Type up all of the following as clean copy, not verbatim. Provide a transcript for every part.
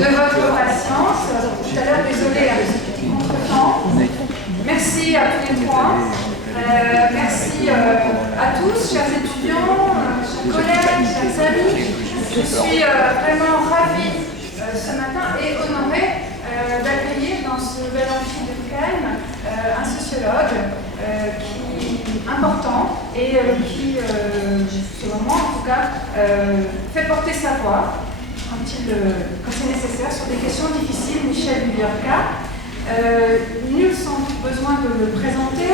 de votre patience. Tout à l'heure, désolé à ce petit contretemps. Merci à tous les trois. Merci à tous, chers étudiants, chers collègues, chers amis. Je suis vraiment ravie ce matin et honorée d'accueillir dans ce bel amphi de Cannes un sociologue important et qui, selon moi en tout cas, fait porter sa voix quand c'est nécessaire sur des questions difficiles. Michel Lubierka, nul sans besoin de le présenter,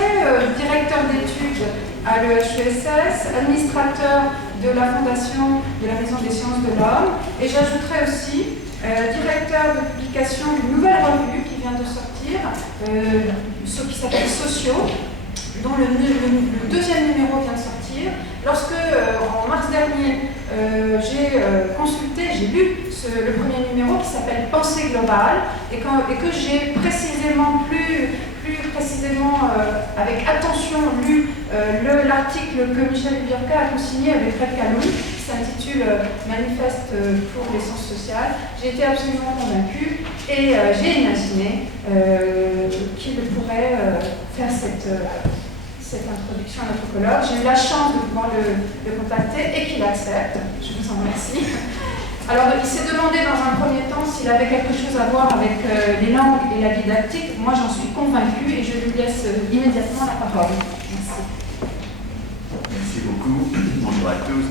directeur d'études à l'EHESS, administrateur de la Fondation de la Maison des Sciences de l'Homme, et j'ajouterai aussi directeur de publication d'une nouvelle revue qui vient de sortir, ce qui s'appelle Sociaux, dont le deuxième numéro vient de sortir. Lorsque, en mars dernier, j'ai lu le premier numéro qui s'appelle Pensée globale, et que j'ai précisément, plus précisément, avec attention, lu l'article que Michel Lubierka a co-signé avec Fred Calhoun, qui s'intitule Manifeste pour les sciences sociales, j'ai été absolument convaincue et j'ai imaginé qu'il pourrait faire cette introduction à notre colloque. J'ai eu la chance de pouvoir le contacter et qu'il accepte. Je vous en remercie. Alors, il s'est demandé dans un premier temps s'il avait quelque chose à voir avec les langues et la didactique. Moi, j'en suis convaincue et je lui laisse immédiatement la parole. Merci. Merci beaucoup. Bonjour à tous.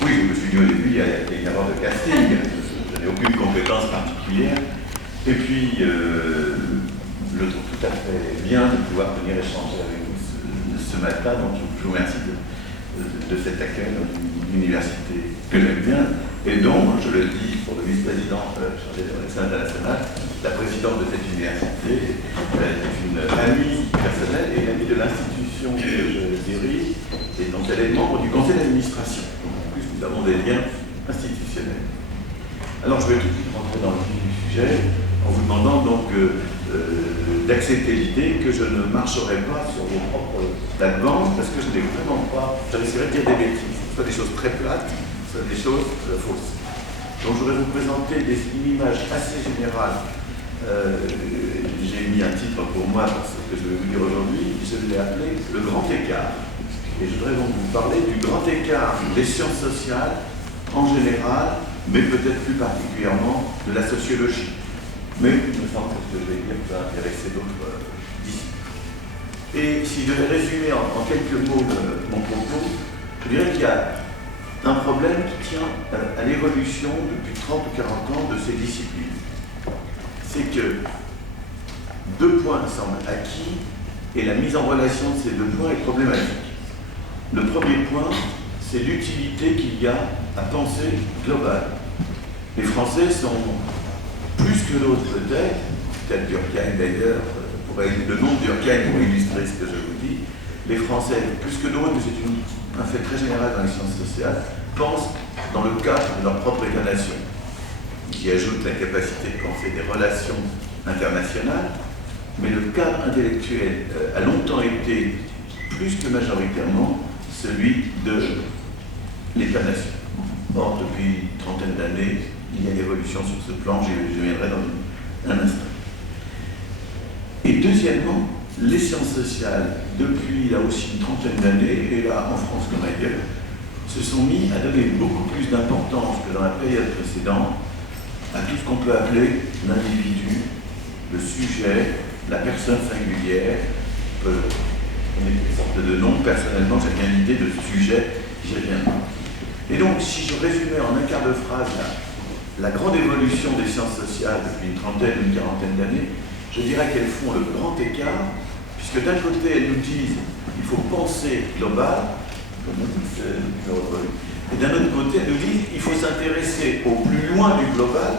Oui, je me suis dit au début, il y a une erreur de casting. Je n'ai aucune compétence particulière. Et puis, je trouve tout à fait bien de pouvoir venir échanger avec vous ce matin. Donc, je vous remercie de cet accueil dans une université que j'aime bien. Et donc, je le dis pour le vice-président chargé des relations internationales, la présidente de cette université est une amie personnelle et une amie de l'institution que je dirige, et dont elle est membre du conseil d'administration. Donc, en plus, nous avons des liens institutionnels. Alors, je vais tout de suite rentrer dans le vif du sujet en vous demandant donc d'accepter l'idée que je ne marcherai pas sur vos propres plates-bandes, parce que je n'ai vraiment pas, je risquerais de dire des bêtises, soit des choses très plates, soit des choses fausses. Donc je voudrais vous présenter une image assez générale. J'ai mis un titre pour moi parce que je vais vous dire aujourd'hui, je l'ai appelé le grand écart. Et je voudrais donc vous parler du grand écart des sciences sociales en général, mais peut-être plus particulièrement de la sociologie. Mais il me semble que ce que je vais dire va intéresser d'autres disciplines. Et si je devais résumer en quelques mots mon propos, je dirais qu'il y a un problème qui tient à l'évolution depuis 30 ou 40 ans de ces disciplines. C'est que deux points semblent acquis et la mise en relation de ces deux points est problématique. Le premier point, c'est l'utilité qu'il y a à penser global. Les Français sont plus que d'autres peut-être Durkheim d'ailleurs, le nom de Durkheim pour illustrer ce que je vous dis, les Français, plus que d'autres, mais c'est un fait très général dans les sciences sociales, pensent dans le cadre de leur propre état-nation. J'y ajoute la capacité de penser des relations internationales, mais le cadre intellectuel a longtemps été, plus que majoritairement, celui de l'État-nation. Or, depuis une trentaine d'années, il y a une évolution sur ce plan, je viendrai dans un instant. Et deuxièmement, les sciences sociales, depuis là aussi une trentaine d'années, et là en France comme ailleurs, se sont mis à donner beaucoup plus d'importance que dans la période précédente à tout ce qu'on peut appeler l'individu, le sujet, la personne singulière. On est une sorte de nom. Personnellement, j'ai bien l'idée de sujet, j'y reviendrai. Et donc, si je résumais en un quart de phrase la grande évolution des sciences sociales depuis une trentaine ou une quarantaine d'années, je dirais qu'elles font le grand écart, puisque d'un côté, elles nous disent qu'il faut penser global, et d'un autre côté, elles nous disent qu'il faut s'intéresser au plus loin du global,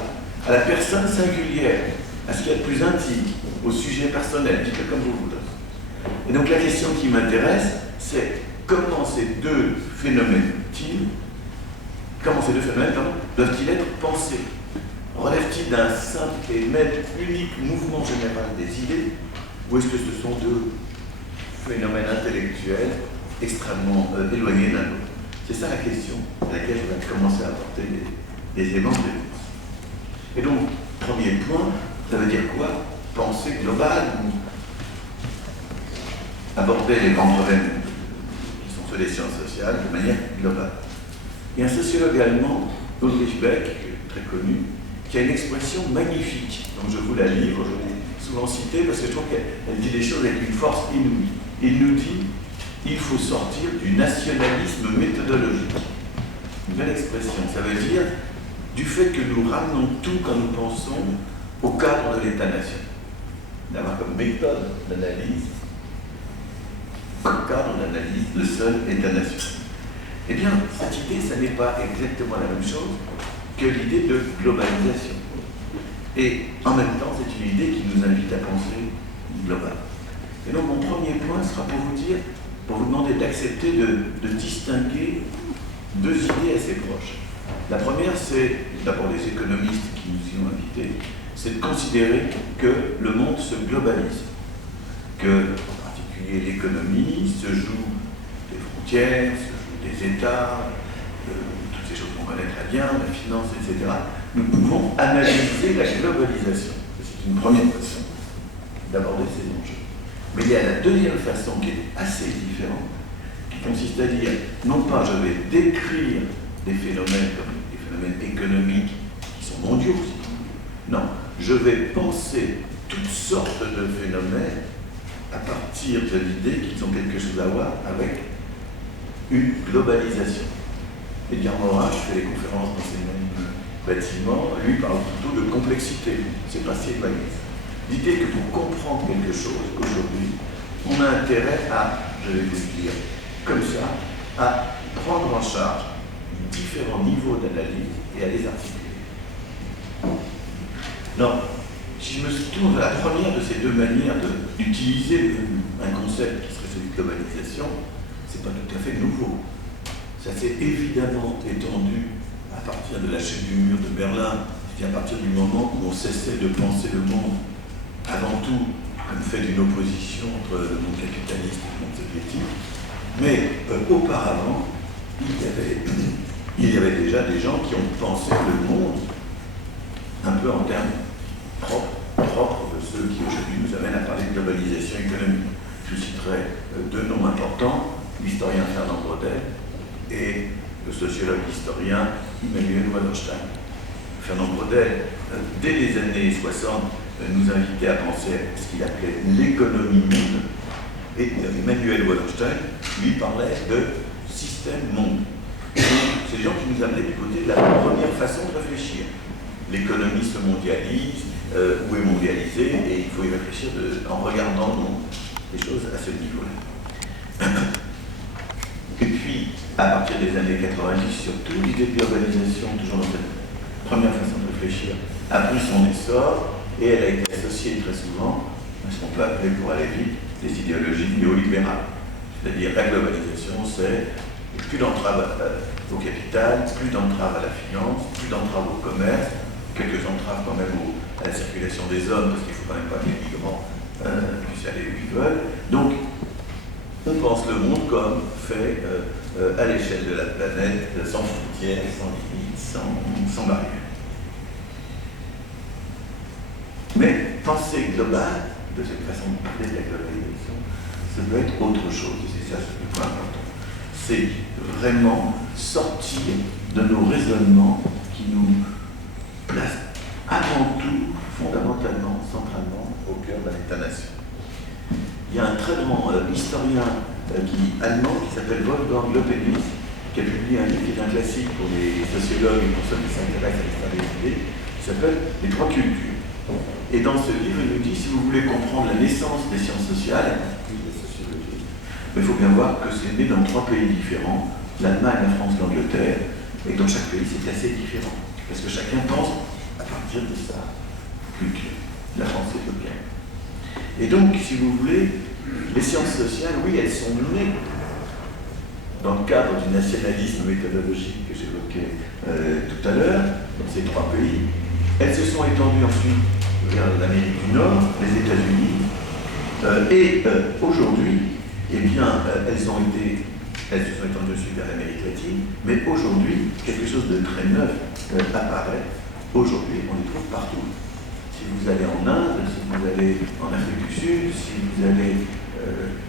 à la personne singulière, à ce qu'il y a de plus intime, au sujet personnel, dites-le comme vous voulez. Et donc la question qui m'intéresse, c'est comment ces deux phénomènes doivent-ils être pensés? Relèvent-ils d'un simple et même unique mouvement général des idées, ou est-ce que ce sont deux phénomènes intellectuels extrêmement éloignés d'un autre? C'est ça la question à laquelle je vais commencer à apporter des éléments de réponse. Et donc, premier point, ça veut dire quoi? Pensée globale ou aborder les grands problèmes qui sont ceux des sciences sociales de manière globale. Il y a un sociologue allemand, Ulrich Beck, très connu, qui a une expression magnifique, donc je vous la livre, je l'ai souvent citée parce que je trouve qu'elle dit des choses avec une force inouïe. Il nous dit: il faut sortir du nationalisme méthodologique. Une belle expression, ça veut dire du fait que nous ramenons tout quand nous pensons au cadre de l'État-nation. D'avoir comme méthode d'analyse, comme cadre d'analyse, le seul État-nation. Eh bien, cette idée, ça n'est pas exactement la même chose que l'idée de globalisation. Et en même temps, c'est une idée qui nous invite à penser global. Et donc, mon premier point sera pour vous dire, pour vous demander d'accepter de distinguer deux idées assez proches. La première, c'est d'abord les économistes qui nous y ont invités, c'est de considérer que le monde se globalise, que, en particulier, l'économie se joue des frontières, se joue des États, toutes ces choses qu'on connaît très bien, la finance, etc. Nous pouvons analyser la globalisation. C'est une première façon d'aborder ces enjeux. Mais il y a la deuxième façon qui est assez différente, qui consiste à dire, non pas je vais décrire des phénomènes comme des phénomènes économiques qui sont mondiaux aussi. Non, je vais penser toutes sortes de phénomènes à partir de l'idée qu'ils ont quelque chose à voir avec une globalisation. Et Edgar Morin, je fais des conférences dans ces mêmes bâtiments, lui parle plutôt de complexité. C'est pas si éloigné. L'idée que pour comprendre quelque chose aujourd'hui, on a intérêt à, je vais vous le dire, comme ça, à prendre en charge différents niveaux d'analyse et à les articuler. Non, si je me tourne à la première de ces deux manières d'utiliser un concept qui serait celui de globalisation, c'est pas tout à fait nouveau. Ça s'est évidemment étendu à partir de la chute du mur de Berlin, et à partir du moment où on cessait de penser le monde avant tout comme fait d'une opposition entre le monde capitaliste et le monde soviétique. Mais auparavant, il y avait déjà des gens qui ont pensé le monde un peu en termes propres de ceux qui aujourd'hui nous amènent à parler de globalisation économique. Je citerai deux noms importants, l'historien Fernand Braudel et le sociologue historien Immanuel Wallerstein. Fernand Braudel, dès les années 60, nous invitait à penser à ce qu'il appelait l'économie monde, et Immanuel Wallerstein, lui, parlait de système monde. C'est des gens qui nous amenaient du côté de la première façon de réfléchir. L'économie se mondialise, ou est mondialisée, et il faut y réfléchir en regardant le monde, les choses à ce niveau-là. Et puis, à partir des années 90, surtout, l'idée de globalisation, toujours dans cette première façon de réfléchir, a pris son essor, et elle a été associée très souvent à ce qu'on peut appeler, pour aller vite, des idéologies néolibérales. C'est-à-dire, la globalisation, c'est plus d'entraves au capital, plus d'entraves à la finance, plus d'entraves au commerce, quelques entraves quand même à la circulation des hommes, parce qu'il ne faut quand même pas que les migrants puissent aller où ils veulent. Donc, on pense le monde comme fait à l'échelle de la planète, sans frontières, sans limites, sans barrières. Mais penser global, de cette façon de parler de la globalisation, ça peut être autre chose, et c'est ça le point important. C'est vraiment sortir de nos raisonnements qui nous placent avant tout, fondamentalement, centralement, au cœur de l'État-nation. Il y a un très grand historien allemand qui s'appelle Wolfgang Lopelwies, qui a publié un livre qui est un classique pour les sociologues et pour ceux qui s'intéressent à l'histoire des idées, qui s'appelle Les trois cultures. Et dans ce livre, il nous dit, si vous voulez comprendre la naissance des sciences sociales, la sociologie, il faut bien voir que c'est né dans trois pays différents, l'Allemagne, la France, l'Angleterre, et dans chaque pays c'est assez différent, parce que chacun pense à partir de sa culture. La France est le cas. Et donc, si vous voulez, les sciences sociales, oui, elles sont nées dans le cadre du nationalisme méthodologique que j'évoquais tout à l'heure, dans ces trois pays. Elles se sont étendues ensuite vers l'Amérique du Nord, les États-Unis, et aujourd'hui, eh bien, elles se sont étendues aussi vers l'Amérique latine, mais aujourd'hui, quelque chose de très neuf apparaît. Aujourd'hui, on les trouve partout. si vous allez en Inde, si vous allez en Afrique du Sud, si vous allez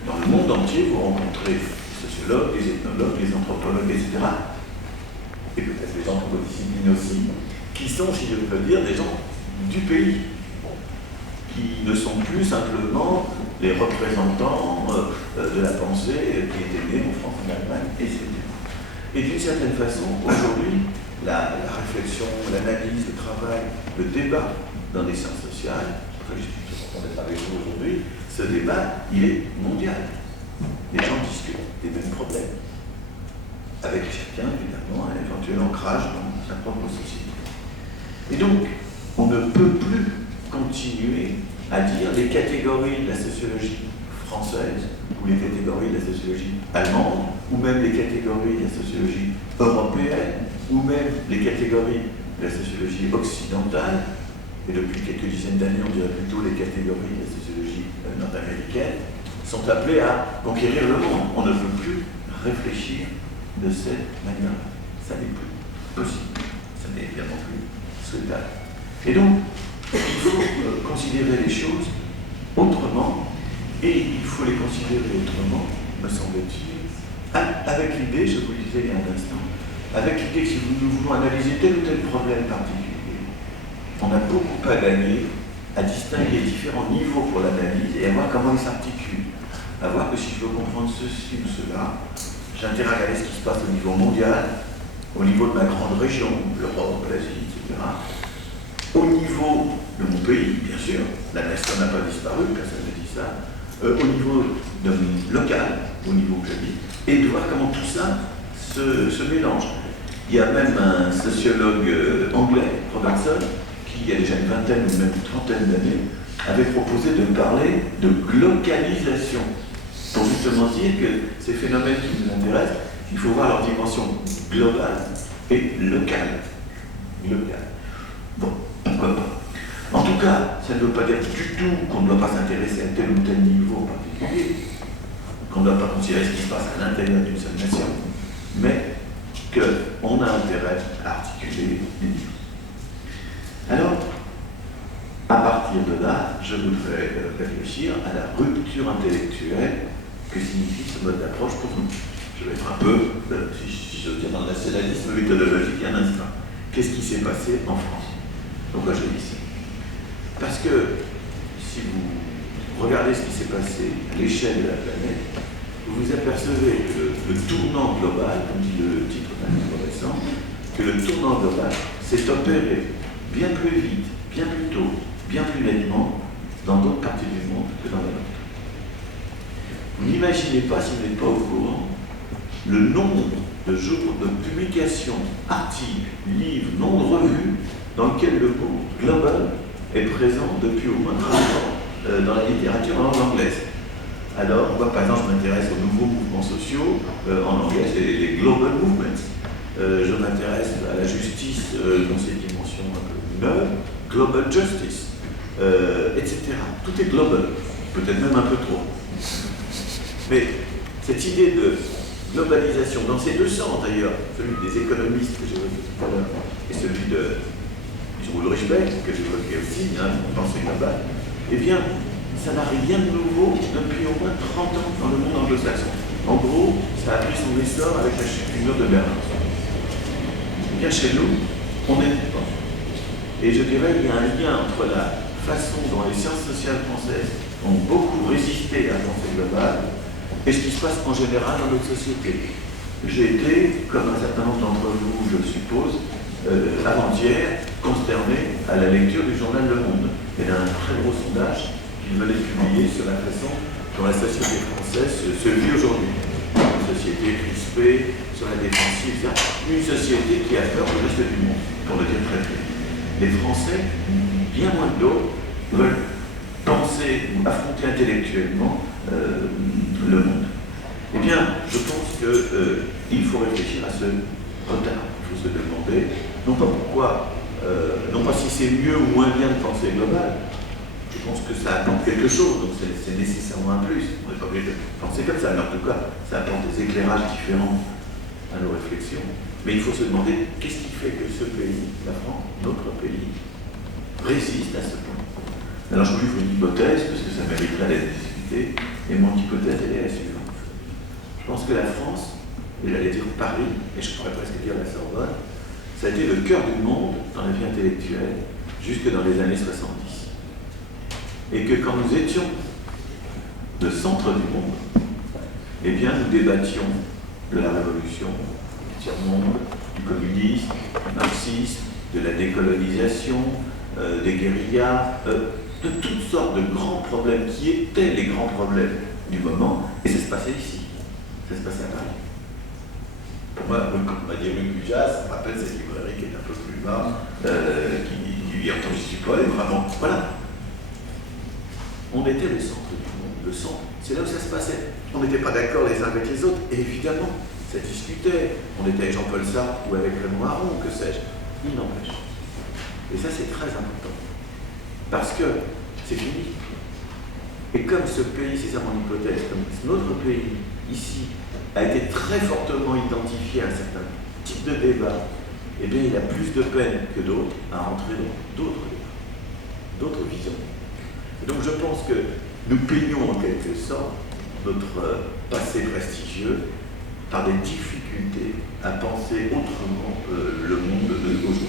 dans le monde entier, vous rencontrez des sociologues, des ethnologues, des anthropologues, etc. Et peut-être des gens de vos disciplines aussi, qui sont, si je peux dire, des gens du pays, qui ne sont plus simplement les représentants de la pensée qui étaient nés en France, en Allemagne, etc. Et d'une certaine façon, aujourd'hui, la réflexion, l'analyse, le travail, le débat dans les sciences sociales, je suis content d'être avec vous aujourd'hui, ce débat, il est mondial. Les gens discutent des mêmes problèmes, avec chacun, évidemment, un éventuel ancrage dans sa propre société. Et donc, on ne peut plus continuer à dire les catégories de la sociologie française, ou les catégories de la sociologie allemande, ou même les catégories de la sociologie européenne, ou même les catégories de la sociologie occidentale, et depuis quelques dizaines d'années, on dirait plutôt les catégories de la sociologie nord-américaine, sont appelées à conquérir le monde. On ne peut plus réfléchir de cette manière. Ça n'est plus possible. Ça n'est évidemment plus souhaitable. Et donc, il faut considérer les choses autrement, et il faut les considérer autrement, me semble-t-il, avec l'idée, je vous le disais il y a un instant, avec l'idée que si nous voulons analyser tel ou tel problème particulier, on a beaucoup à gagner à distinguer différents niveaux pour l'analyse et à voir comment ils s'articulent. À voir que si je veux comprendre ceci ou cela, j'ai intérêt à regarder ce qui se passe au niveau mondial, au niveau de ma grande région, l'Europe, l'Asie, etc. Au niveau de mon pays, bien sûr, la nation n'a pas disparu, personne ne dit ça. Au niveau local, au niveau où j'habite, et de voir comment tout ça se mélange. Il y a même un sociologue anglais, Robertson, qui, il y a déjà une vingtaine ou même une trentaine d'années, avait proposé de parler de glocalisation, pour justement dire que ces phénomènes qui nous intéressent, il faut voir leur dimension globale et locale. Bon, pourquoi pas. En tout cas, ça ne veut pas dire du tout qu'on ne doit pas s'intéresser à tel ou tel niveau en particulier, qu'on ne doit pas considérer ce qui se passe à l'intérieur d'une seule nation, mais qu'on a intérêt à articuler les niveaux. Alors, à partir de là, je voudrais réfléchir à la rupture intellectuelle que signifie ce mode d'approche pour nous. Je vais être un peu, si je dire, dans le nationalisme méthodologique un instant. Qu'est-ce qui s'est passé en France? Pourquoi je dis ici? Parce que si vous regardez ce qui s'est passé à l'échelle de la planète, vous vous apercevez que le tournant global, comme dit le titre d'un livre récent, que le tournant global s'est opéré bien plus vite, bien plus tôt, bien plus nettement dans d'autres parties du monde que dans la nôtre. Vous n'imaginez pas, si vous n'êtes pas au courant, le nombre de jours de publications, articles, livres, non de revues, dans lequel le mot global est présent depuis au moins 30 ans dans la littérature en langue anglaise. Alors, moi par exemple, je m'intéresse aux nouveaux mouvements sociaux en anglais, c'est les global movements. Je m'intéresse à la justice dans ses dimensions un peu neuves, global justice, etc. Tout est global, peut-être même un peu trop. Mais cette idée de globalisation, dans ces deux sens d'ailleurs, celui des économistes que j'évoquais tout à l'heure, et celui de Ulrich Beck, que j'évoquais aussi, pensée globale, eh bien, ça n'a rien de nouveau depuis au moins 30 ans dans le monde anglo-saxon. En gros, ça a pris son essor avec la chute du mur de Berlin. Eh bien, chez nous, on n'est pas. Et je dirais qu'il y a un lien entre la façon dont les sciences sociales françaises ont beaucoup résisté à la pensée globale et ce qui se passe en général dans notre société. J'ai été, comme un certain nombre d'entre vous, je suppose, avant-hier, consterné à la lecture du journal Le Monde. Il y a un très gros sondage qu'il venait publier sur la façon dont la société française se vit aujourd'hui. Une société crispée, sur la défensive, une société qui a peur du reste du monde, pour le dire très bien. Les Français, bien moins que d'autres, veulent penser ou affronter intellectuellement le monde. Eh bien, je pense qu'il faut réfléchir à ce retard. Il faut se demander, non pas pourquoi, non pas si c'est mieux ou moins bien de penser global. Je pense que ça apporte quelque chose, donc c'est nécessairement un plus. On n'est pas obligé de penser comme ça, mais en tout cas, ça apporte des éclairages différents à nos réflexions. Mais il faut se demander, qu'est-ce qui fait que ce pays, la France, notre pays, résiste à ce point? Alors je vous livre une hypothèse, parce que ça mériterait d'être discuté, et mon hypothèse, elle est la suivante. Je pense que la France, et j'allais dire Paris, et je pourrais presque dire la Sorbonne, ça a été le cœur du monde dans la vie intellectuelle, jusque dans les années 70. Et que quand nous étions le centre du monde, eh bien nous débattions de la révolution, du tiers-monde, du communisme, du marxisme, de la décolonisation, des guérillas, de toutes sortes de grands problèmes qui étaient les grands problèmes du moment, et ça se passait ici, ça se passait à Paris. Pour moi, on va dire rue Cujas, ça me rappelle cette librairie qui est un peu plus bas, qui entend j'y suis pas allé, vraiment, voilà. On était le centre du monde, le centre, c'est là où ça se passait. On n'était pas d'accord les uns avec les autres, et évidemment, ça discutait. On était avec Jean-Paul Sartre ou avec Raymond Aron, que sais-je. Il n'empêche. Et ça, c'est très important. Parce que c'est fini. Et comme ce pays, c'est ça mon hypothèse, comme notre pays, ici, a été très fortement identifié à un certain type de débat, eh bien, il a plus de peine que d'autres à rentrer dans d'autres débats, d'autres visions. Et donc, je pense que nous peignons en quelque sorte notre passé prestigieux par des difficultés à penser autrement le monde d'aujourd'hui.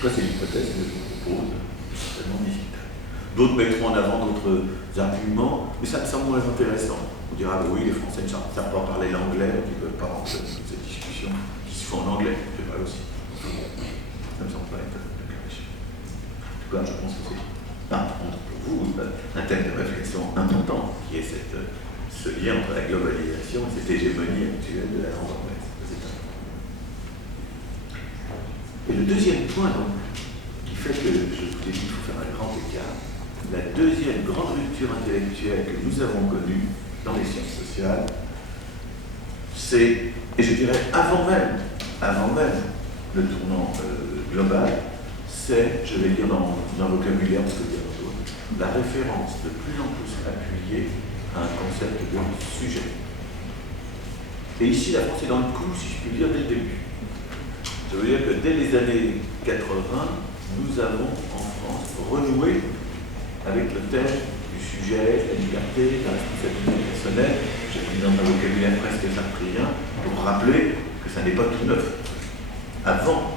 Ça, c'est l'hypothèse que je vous propose, certainement discutable. D'autres mettront en avant d'autres arguments, mais ça me semble moins intéressant. On dira, bah oui, les Français ne savent pas parler l'anglais, donc ils ne veulent pas rentrer dans cette discussion qui se fait en anglais. C'est vrai aussi. Ça me semble pas être le cas. En tout cas, je pense que c'est, pour vous, un thème de réflexion important, qui est ce lien entre la globalisation et cette hégémonie actuelle de la langue anglaise. Et le deuxième point, donc, qui fait que je vous ai dit qu'il faut faire un grand écart, la deuxième grande rupture intellectuelle que nous avons connue dans les sciences sociales, c'est, et je dirais avant même le tournant global, c'est, je vais dire dans un vocabulaire, parce que dire d'autres, la référence de plus en plus appuyée à un concept de sujet. Et ici, la France est dans le coup, si je puis dire, dès le début. Ça veut dire que dès les années 80, nous avons en France renoué avec le thème du sujet, la liberté, la responsabilité personnelle. J'ai pris dans un vocabulaire presque sartrien pour rappeler que ça n'est pas tout neuf. Avant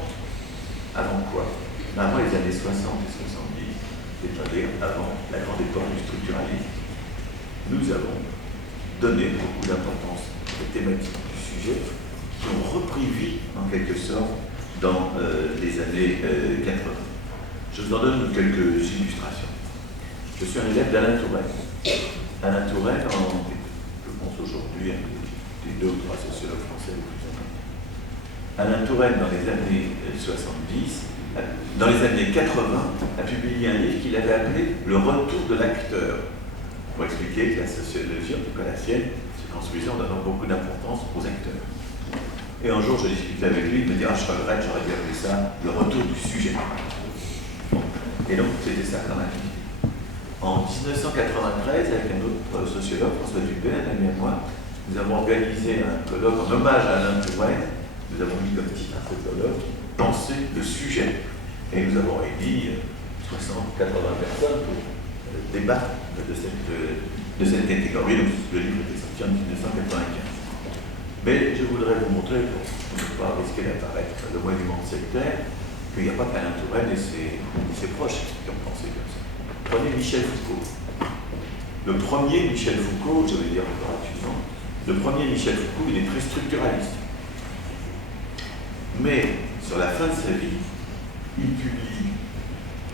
quoi? Avant les années 60 et 70, c'est-à-dire avant la grande époque du structuralisme, nous avons donné beaucoup d'importance aux thématiques du sujet qui ont repris vie, en quelque sorte, dans les années 80. Je vous en donne quelques illustrations. Je suis un élève d'Alain Touraine. Alain Touraine, je pense aujourd'hui, un des deux ou trois sociologues français les plus importants. Alain Touraine, dans les années 80, a publié un livre qu'il avait appelé « Le retour de l'acteur », pour expliquer que la sociologie, en tout cas la sienne, se construisait en donnant beaucoup d'importance aux acteurs. Et un jour, je discutais avec lui, il me dit « Ah, je regrette, j'aurais dû appeler ça le retour du sujet ». Et donc, c'était ça qu'on a dit. En 1993, avec un autre sociologue, François Dubé, un ami à moi, nous avons organisé un colloque en hommage à Alain Touraine. Nous avons mis comme titre à ce colloque « Penser le sujet ». Et nous avons réuni 60-80 personnes pour débattre de cette catégorie. Donc, le livre était sorti en 1995. Mais je voudrais vous montrer, pour ne pas risquer d'apparaître le monument sectaire, qu'il n'y a pas qu'Alain Touraine et ses proches qui ont pensé comme ça. Prenez Michel Foucault. Le premier Michel Foucault, je vais dire gratuitement, le premier Michel Foucault, il est très structuraliste. Mais sur la fin de sa vie, il publie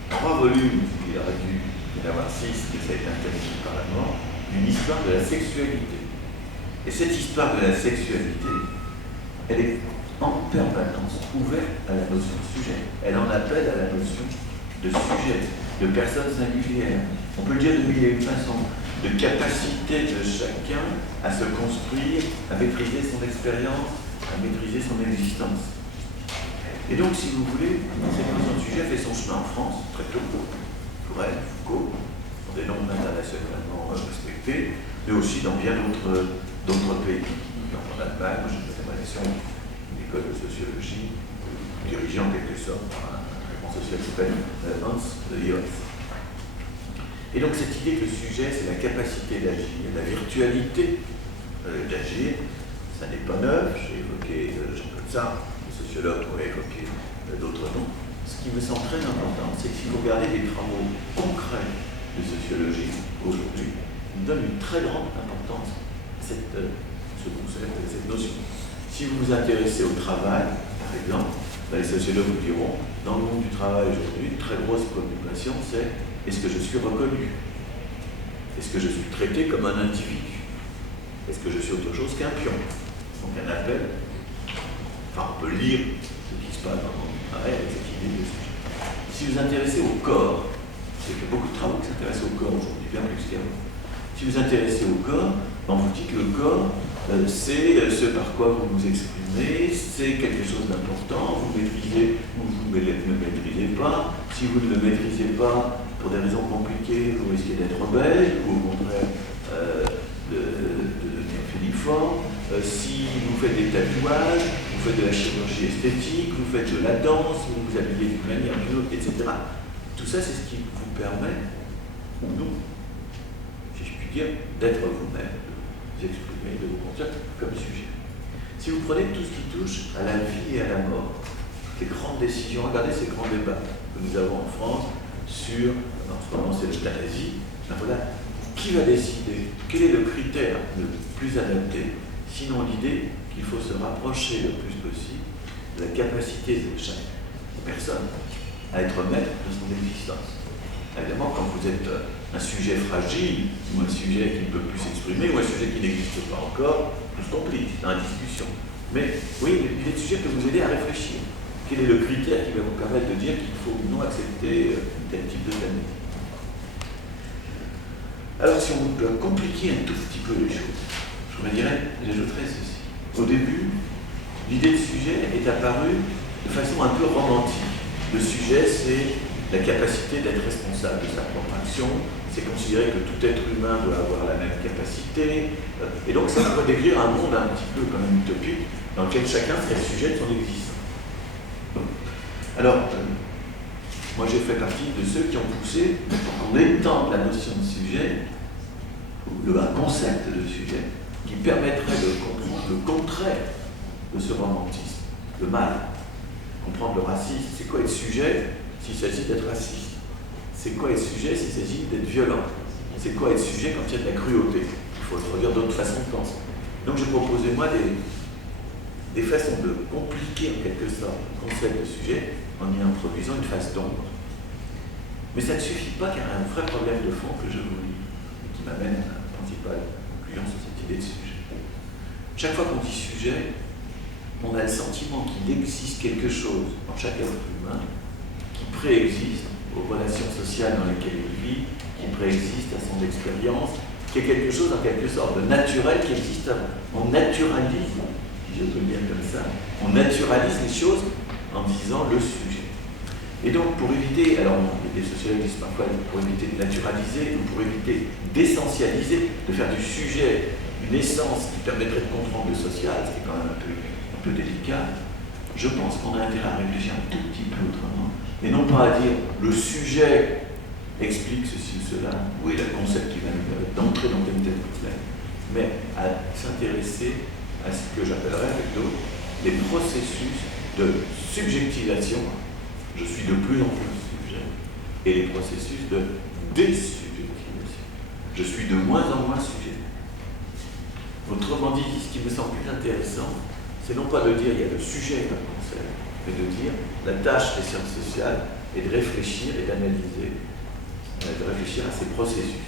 3 volumes, il aurait dû en avoir 6, mais ça a été interdit par la mort, une histoire de la sexualité. Et cette histoire de la sexualité, elle est en permanence ouverte à la notion de sujet. Elle en appelle à la notion de sujet, de personne singulière. On peut le dire de mille et une façons, de capacité de chacun à se construire, à maîtriser son expérience, à maîtriser son existence. Et donc, si vous voulez, cette notion de sujet fait son chemin en France, très tôt, Touraine, Foucault, dans des noms internationalement respectés, mais aussi dans bien d'autres pays. En Allemagne, j'ai fait ma relation une école de sociologie, dirigée en quelque sorte par un grand sociologue qui s'appelle Hans Joas. Et donc cette idée que le sujet, c'est la capacité d'agir, la virtualité d'agir, ça n'est pas neuf. J'ai évoqué Jean-Paul Sartre, le sociologue pourrait évoquer d'autres noms. Ce qui me semble très important, c'est que si vous regardez les travaux concrets de sociologie aujourd'hui, ils donnent une très grande importance à ce concept, à cette notion. Si vous vous intéressez au travail, par exemple, les sociologues vous diront, dans le monde du travail aujourd'hui, une très grosse préoccupation, c'est est-ce que je suis reconnu? Est-ce que je suis traité comme un individu? Est-ce que je suis autre chose qu'un pion? Donc un appel, enfin on peut lire ce qui se passe dans le monde du travail avec cette idée de sujet. Si vous vous intéressez au corps, c'est qu'il y a beaucoup de travaux qui s'intéressent au corps aujourd'hui, bien plus qu'avant. Si vous vous intéressez au corps, on vous dit que le corps, c'est ce par quoi vous vous exprimez, c'est quelque chose d'important, vous maîtrisez ou vous ne le maîtrisez pas. Si vous ne le maîtrisez pas, pour des raisons compliquées, vous risquez d'être rebelle, ou au contraire de devenir filiforme. Si vous faites des tatouages, vous faites de la chirurgie esthétique, vous faites de la danse, vous vous habillez d'une manière ou d'une autre, etc. Tout ça, c'est ce qui vous permet, ou non, si je puis dire, d'être vous-même, de vous exprimer, de vous conduire comme sujet. Si vous prenez tout ce qui touche à la vie et à la mort, les grandes décisions, regardez ces grands débats que nous avons en France sur, en ce moment c'est l'euthanasie, ben voilà, qui va décider? Quel est le critère le plus adapté? Sinon l'idée qu'il faut se rapprocher le plus possible de la capacité de chaque personne à être maître de son existence. Évidemment, quand vous êtes un sujet fragile, ou un sujet qui ne peut plus s'exprimer, ou un sujet qui n'existe pas encore, tout se complique dans la discussion. Mais oui, l'idée de sujet peut vous aider à réfléchir. Quel est le critère qui va vous permettre de dire qu'il faut ou non accepter tel type d'euthanasie? Alors, si on doit compliquer un tout petit peu les choses, j'ajouterais ceci. Au début, l'idée de sujet est apparue de façon un peu romantique. Le sujet, c'est la capacité d'être responsable de sa propre action, c'est considérer que tout être humain doit avoir la même capacité, et donc ça pourrait décrire un monde un petit peu comme une utopie, dans lequel chacun serait le sujet de son existence. Alors, moi j'ai fait partie de ceux qui ont poussé pour qu'on étende la notion de sujet, ou un concept de sujet, qui permettrait de comprendre le contraire de ce romantisme, le mal. Comprendre le racisme, c'est quoi être sujet s'il s'agit d'être raciste? C'est quoi être sujet s'il s'agit d'être violent? C'est quoi être sujet quand il y a de la cruauté? Il faut introduire d'autres façons de penser. Donc j'ai proposé moi des façons de compliquer en quelque sorte le concept de sujet en y introduisant une phase d'ombre. Mais ça ne suffit pas car il y a un vrai problème de fond que je vous lis et qui m'amène à la principale conclusion sur cette idée de sujet. Chaque fois qu'on dit sujet, on a le sentiment qu'il existe quelque chose dans chaque être humain qui préexiste aux relations sociales dans lesquelles il vit, qui préexiste à son expérience, qui est quelque chose en quelque sorte de naturel qui existe avant. On naturalise, si je peux le dire comme ça, on naturalise les choses en disant le sujet. Et donc pour éviter, alors les sociologues disent parfois pour éviter de naturaliser ou pour éviter d'essentialiser, de faire du sujet une essence qui permettrait de comprendre le social, ce qui est quand même un peu délicat, je pense qu'on a intérêt à réfléchir un tout petit peu autrement, et non pas à dire le sujet explique ceci ou cela, ou est le concept qui va nous permettre d'entrer dans tel ou tel problème, mais à s'intéresser à ce que j'appellerais avec d'autres les processus de subjectivation, je suis de plus en plus sujet, et les processus de désubjectivation, je suis de moins en moins sujet. Autrement dit, ce qui me semble plus intéressant, c'est non pas de dire il y a le sujet comme concept, mais de dire la tâche des sciences sociales est de réfléchir et d'analyser, de réfléchir à ces processus.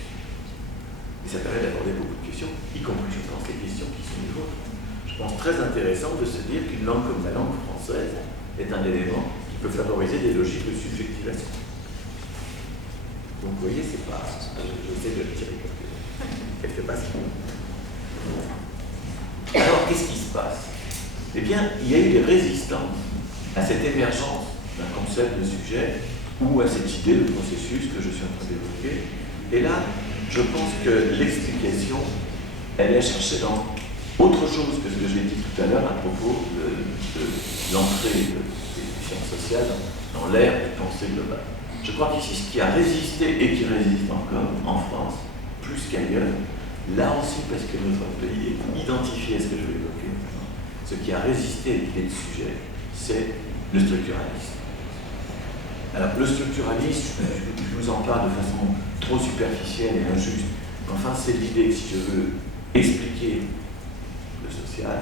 Et ça permet d'aborder beaucoup de questions, y compris, je pense, les questions qui sont les vôtres. Je pense très intéressant de se dire qu'une langue comme la langue française est un élément qui peut favoriser des logiques de subjectivation. Donc vous voyez, c'est pas... J'essaie de le tirer quelques passes. Alors, qu'est-ce qui se passe? Eh bien, il y a eu des résistances à cette émergence d'un concept de sujet ou à cette idée de processus que je suis en train d'évoquer. Et là, je pense que l'explication, elle est cherchée dans autre chose que ce que j'ai dit tout à l'heure à propos de l'entrée des sciences sociales dans l'ère de pensée globale. Je crois qu'ici, ce qui a résisté et qui résiste encore en France, plus qu'ailleurs, là aussi parce que notre pays est identifié à ce que je vais évoquer maintenant, ce qui a résisté à l'idée de sujet, c'est le structuralisme. Alors, le structuralisme, je vous en parle de façon trop superficielle et injuste. Enfin, c'est l'idée que si je veux expliquer le social,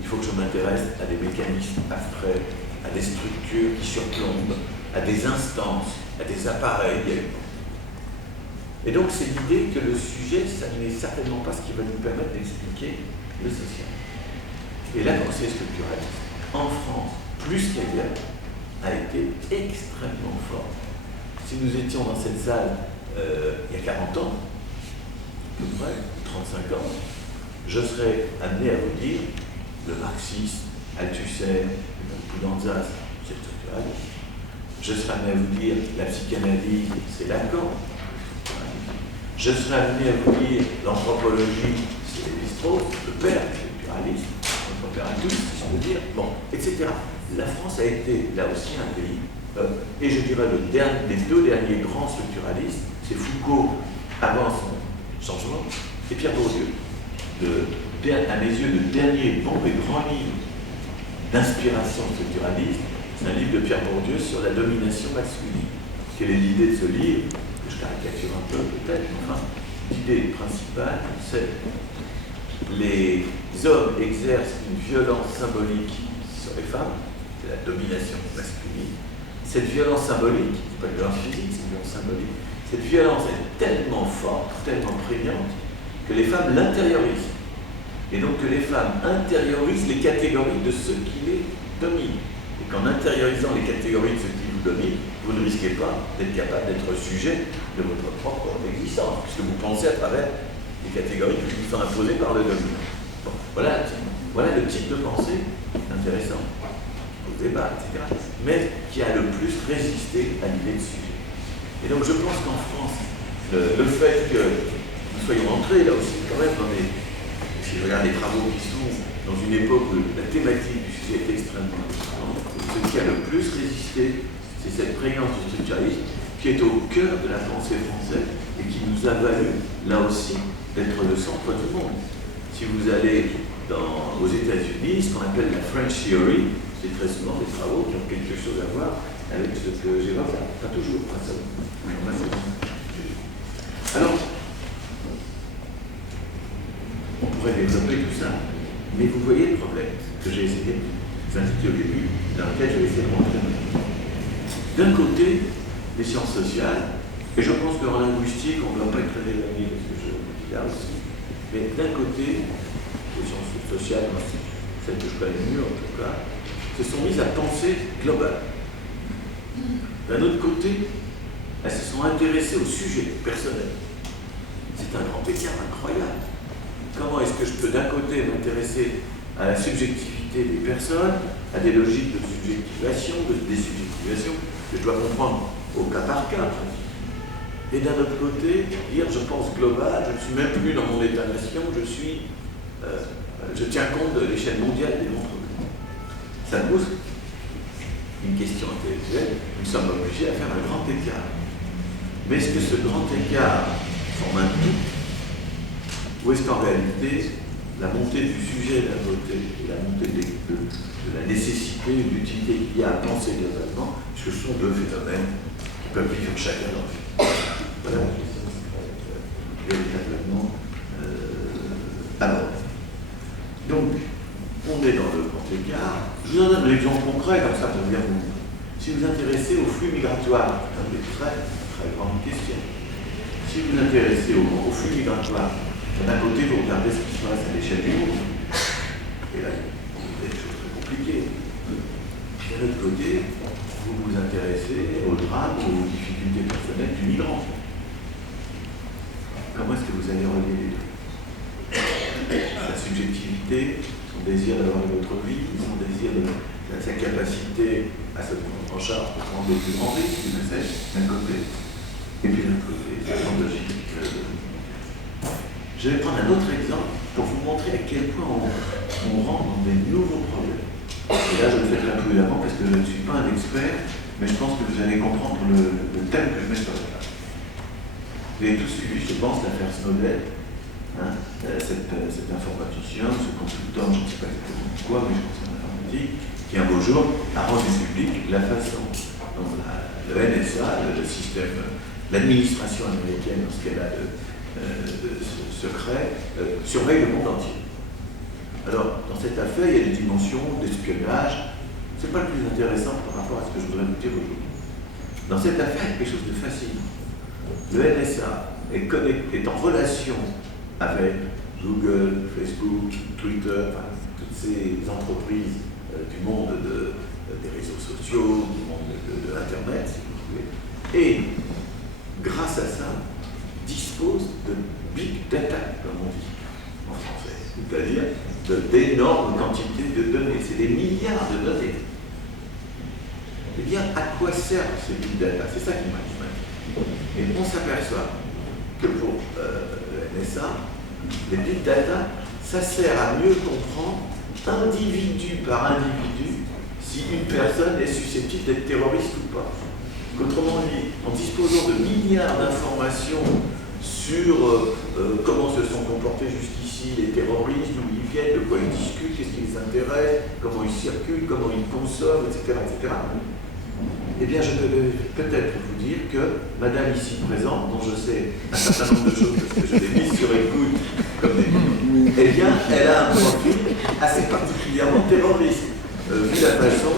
il faut que je m'intéresse à des mécanismes abstraits, à des structures qui surplombent, à des instances, à des appareils. Et donc, c'est l'idée que le sujet, ça n'est certainement pas ce qui va nous permettre d'expliquer le social. Et la pensée structuraliste, en France, plus qu'ailleurs, a été extrêmement forte. Si nous étions dans cette salle il y a 40 ans, à peu près, 35 ans, je serais amené à vous dire le marxisme, Althusser, Spinoza, c'est structuraliste. Je serais amené à vous dire la psychanalyse, c'est Lacan. Je serais amené à vous dire l'anthropologie, c'est Lévi-Strauss, le père structuraliste, notre père à tous, si je peux dire, bon, etc. La France a été là aussi un pays, et je dirais les deux derniers grands structuralistes, c'est Foucault avant son changement, et Pierre Bourdieu. À mes yeux, le dernier bon et grand livre d'inspiration structuraliste, c'est un livre de Pierre Bourdieu sur la domination masculine. Quelle est l'idée de ce livre, que je caricature un peu peut-être, enfin, l'idée principale, c'est les hommes exercent une violence symbolique sur les femmes, c'est la domination masculine. Cette violence symbolique, c'est pas une violence physique, c'est une violence symbolique, cette violence est tellement forte, tellement prégnante, que les femmes l'intériorisent. Et donc que les femmes intériorisent les catégories de ceux qui les dominent. Et qu'en intériorisant les catégories de ceux qui vous dominent, vous ne risquez pas d'être capable d'être sujet de votre propre existence, puisque vous pensez à travers les catégories qui vous sont imposées par le dominant. Bon, voilà le type de pensée intéressant, au débat, etc., mais qui a le plus résisté à l'idée de sujet. Et donc je pense qu'en France, le fait que nous soyons entrés là aussi quand même dans les... Si je regarde les travaux qui sont dans une époque où la thématique du sujet est extrêmement importante, ce qui a le plus résisté, c'est cette prégnance du structuralisme qui est au cœur de la pensée française et qui nous a valu, là aussi, d'être le centre du monde. Si vous allez aux États-Unis, ce qu'on appelle la French Theory, c'est très souvent des travaux qui ont quelque chose à voir avec ce que j'évoque là. Pas toujours, pas seulement. Alors, on pourrait développer tout ça, mais vous voyez le problème que j'ai essayé de vous indiquer au début, dans lequel je vais essayer de rentrer maintenant. D'un côté, les sciences sociales, et je pense qu'en linguistique, on ne doit pas être très éloigné de ce que je dis là aussi, mais d'un côté, les sciences sociales, celles que je connais mieux en tout cas, se sont mises à penser global. D'un autre côté, elles se sont intéressées au sujet personnel. C'est un grand écart incroyable. Comment est-ce que je peux d'un côté m'intéresser à la subjectivité des personnes, à des logiques de subjectivation, de désubjectivation, que je dois comprendre au cas par cas, et d'un autre côté, dire je pense global, je ne suis même plus dans mon état-nation, je tiens compte de l'échelle mondiale des entreprises. Ça pose une question intellectuelle, nous sommes obligés à faire un grand écart. Mais est-ce que ce grand écart forme un tout? Ou est-ce qu'en réalité, la montée du sujet d'un côté et la montée de la nécessité ou d'utilité qu'il y a à penser globalement, puisque ce sont deux phénomènes qui peuvent vivre chacun dans le vie. Voilà la question véritablement abordée. Donc, on est dans le grand écart. Je vous en donne un exemple concret, comme ça, pour bien vous. Si vous vous intéressez au flux migratoire, c'est une très, très grande question. Si vous vous intéressez au flux migratoire, d'un côté, vous regardez ce qui se passe à l'échelle du monde. Et là, vous avez des choses très compliquées. Puis d'un autre côté, vous vous intéressez au drame, aux difficultés personnelles du migrant. Comment est-ce que vous allez relier les deux? Sa subjectivité, son désir d'avoir une autre vie, son désir de sa capacité à se prendre en charge pour prendre des plus grands risques, d'un côté. Et puis d'un côté, la logique. Je vais prendre un autre exemple pour vous montrer à quel point on rentre dans des nouveaux problèmes. Et là, je le fais très prudemment parce que je ne suis pas un expert mais je pense que vous allez comprendre le thème que je mets sur la table. Vous avez tous suivi, je pense, l'affaire Snowden, hein, cet informaticien, ce consultant, je ne sais pas exactement quoi, mais je pense que c'est un informatique, qui un beau jour a rendu public la façon dont le NSA, le système, l'administration américaine, dans ce qu'elle a de secret, surveille le monde entier. Alors, dans cette affaire, il y a des dimensions d'espionnage. Ce n'est pas le plus intéressant par rapport à ce que je voudrais vous dire aujourd'hui. Dans cette affaire, il y a quelque chose de fascinant. Le NSA est en relation avec Google, Facebook, Twitter, enfin, toutes ces entreprises du monde des réseaux sociaux, du monde de l'Internet, si vous voulez. Et, grâce à ça, dispose de big data, comme on dit en français, c'est-à-dire d'énormes quantités de données. C'est des milliards de données. Eh bien, à quoi servent ces big data? C'est ça qui m'intéresse. Et on s'aperçoit que pour le NSA, les big data, ça sert à mieux comprendre, individu par individu, si une personne est susceptible d'être terroriste ou pas. Autrement dit, en disposant de milliards d'informations sur comment se sont comportés jusqu'ici les terroristes, d'où ils viennent, de quoi ils discutent, qu'est-ce qui les intéresse, comment ils circulent, comment ils consomment, etc., etc. Eh bien, je peux peut-être vous dire que Madame ici présente, dont je sais un certain nombre de choses parce que je l'ai mise sur écoute comme des millions, eh bien, elle a un profil assez particulièrement terroriste. Vu la façon,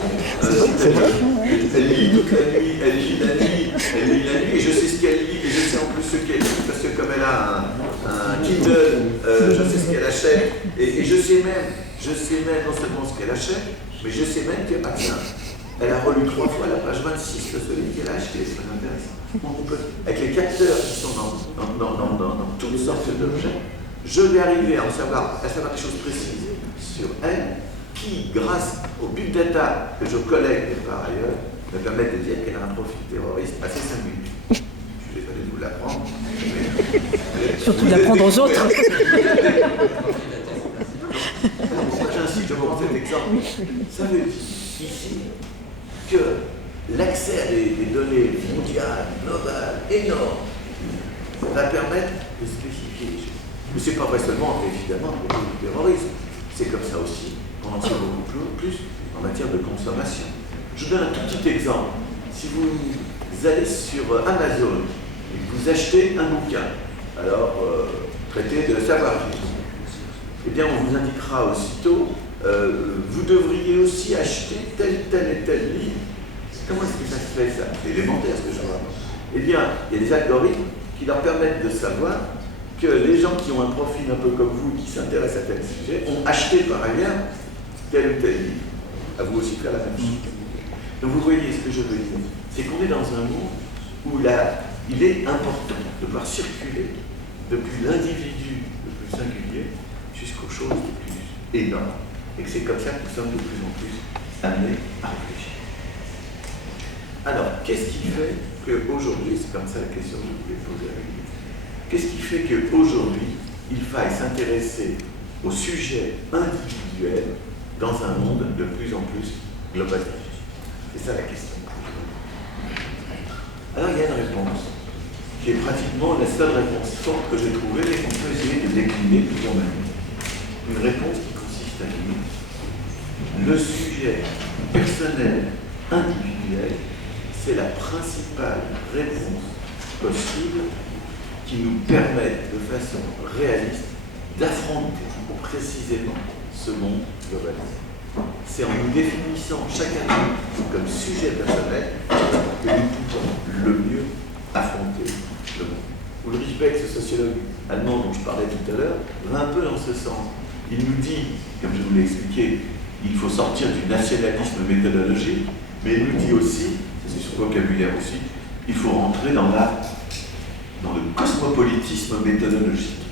elle lit toute la nuit, elle lit la nuit, et je sais ce qu'elle lit, et je sais en plus ce qu'elle lit, parce que comme elle a un Kindle, je sais ce qu'elle achète, et je sais même non seulement ce qu'elle achète, mais je sais même qu'elle a relu 3 fois la page 26 de celui qu'elle a acheté, c'est intéressant. Avec les capteurs qui sont dans toutes sortes d'objets, je vais arriver à savoir des choses précises sur elle, qui, grâce au big data que je collecte par ailleurs, me permettent de dire qu'elle a un profil terroriste assez singulier. Je suis désolé de vous l'apprendre. Surtout d'apprendre aux autres. Pourquoi j'insiste, je prends cet exemple? Ça veut dire ici que l'accès à des données mondiales, globales, énormes, va permettre de spécifier les choses. Mais ce n'est pas vrai seulement, évidemment, pour le terrorisme. C'est comme ça aussi. On en sait beaucoup plus en matière de consommation. Je vous donne un tout petit exemple. Si vous allez sur Amazon et que vous achetez un bouquin, alors traité de savoir-vivre, eh bien on vous indiquera aussitôt, vous devriez aussi acheter tel et tel livre. Comment est-ce que ça se fait ça? C'est élémentaire ce que je vois. Eh bien, il y a des algorithmes qui leur permettent de savoir que les gens qui ont un profil un peu comme vous, qui s'intéressent à tel sujet, ont acheté par ailleurs tel ou tel livre. À vous aussi faire la même chose. Donc vous voyez ce que je veux dire, c'est qu'on est dans un monde où il est important de pouvoir circuler depuis l'individu le plus singulier jusqu'aux choses les plus énormes. Et que c'est comme ça que nous sommes de plus en plus amenés à réfléchir. Alors, qu'est-ce qui fait qu'aujourd'hui, c'est comme ça la question que je voulais poser avec vous, qu'est-ce qui fait qu'aujourd'hui, il faille s'intéresser au sujet individuel dans un monde de plus en plus globalisé? C'est ça la question. Alors il y a une réponse qui est pratiquement la seule réponse forte que j'ai trouvée et qu'on peut essayer de décliner plusieurs manières. Une réponse qui consiste à dire le sujet personnel, individuel, c'est la principale réponse possible qui nous permet de façon réaliste d'affronter précisément ce monde globalisé. C'est en nous définissant chacun de nous comme sujet personnel que nous pouvons le mieux affronter le monde. Ulrich Beck, ce sociologue allemand dont je parlais tout à l'heure, va un peu dans ce sens. Il nous dit, comme je vous l'ai expliqué, il faut sortir du nationalisme méthodologique, mais il nous dit aussi, c'est son vocabulaire aussi, il faut rentrer dans le cosmopolitisme méthodologique.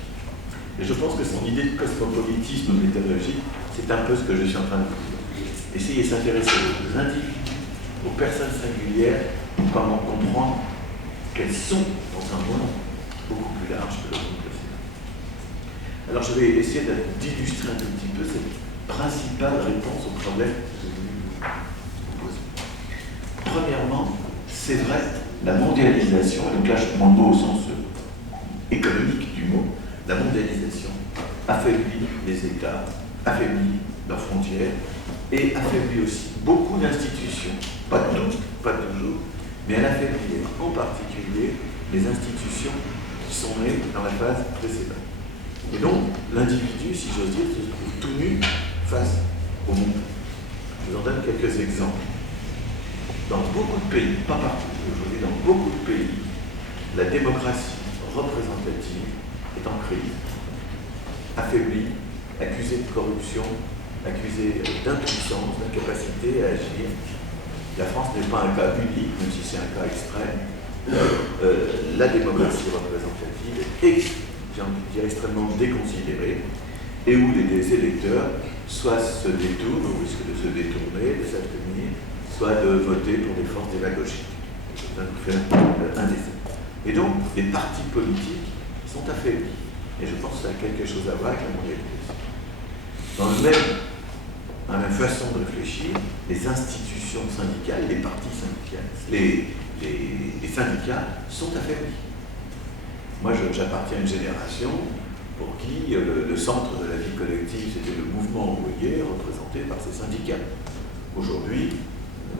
Et je pense que son idée de cosmopolitisme méthodologique, c'est un peu ce que je suis en train de dire. Essayer de s'intéresser aux individus, aux personnes singulières, comment comprendre qu'elles sont dans un monde beaucoup plus large que le monde précédent. Alors je vais essayer d'illustrer un tout petit peu cette principale réponse au problème que je voulais vous poser. Premièrement, c'est vrai, la mondialisation, et donc là je prends le mot au sens économique du mot, la mondialisation affaiblit les États, affaiblit leurs frontières et affaiblit aussi beaucoup d'institutions. Pas toutes, pas toujours, mais elle affaiblit en particulier les institutions qui sont nées dans la phase précédente. Et donc, l'individu, si j'ose dire, se trouve tout nu face au monde. Je vous en donne quelques exemples. Dans beaucoup de pays, pas partout, aujourd'hui, dans beaucoup de pays, la démocratie représentative est en crise, affaiblie, accusée de corruption, accusée d'impuissance, d'incapacité à agir. La France n'est pas un cas unique, même si c'est un cas extrême. La démocratie représentative est, j'ai envie de dire, extrêmement déconsidérée, et où les électeurs soit se détournent, ou risquent de se détourner, de s'abstenir, soit de voter pour des forces démagogiques. Ça va nous faire un dessin. Et donc, les partis politiques sont affaiblis. Et je pense que ça a quelque chose à voir avec la mondialisation. Dans la même façon de réfléchir, les institutions syndicales, les partis syndicaux, les syndicats sont affaiblis. Moi, j'appartiens à une génération pour qui le centre de la vie collective, c'était le mouvement ouvrier représenté par ces syndicats. Aujourd'hui,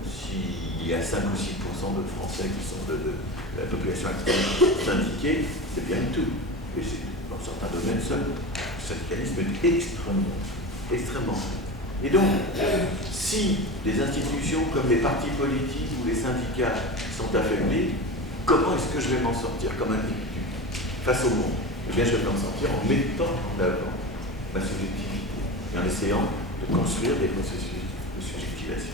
s'il y a 5 ou 6% de Français qui sont de la population active syndiquée, c'est bien du tout. Et c'est dans certains domaines seuls. Le syndicalisme est extrêmement. Et donc, si les institutions comme les partis politiques ou les syndicats sont affaiblis, comment est-ce que je vais m'en sortir comme individu face au monde? Eh bien, je vais m'en sortir en mettant en avant ma subjectivité et en essayant de construire des processus de subjectivation.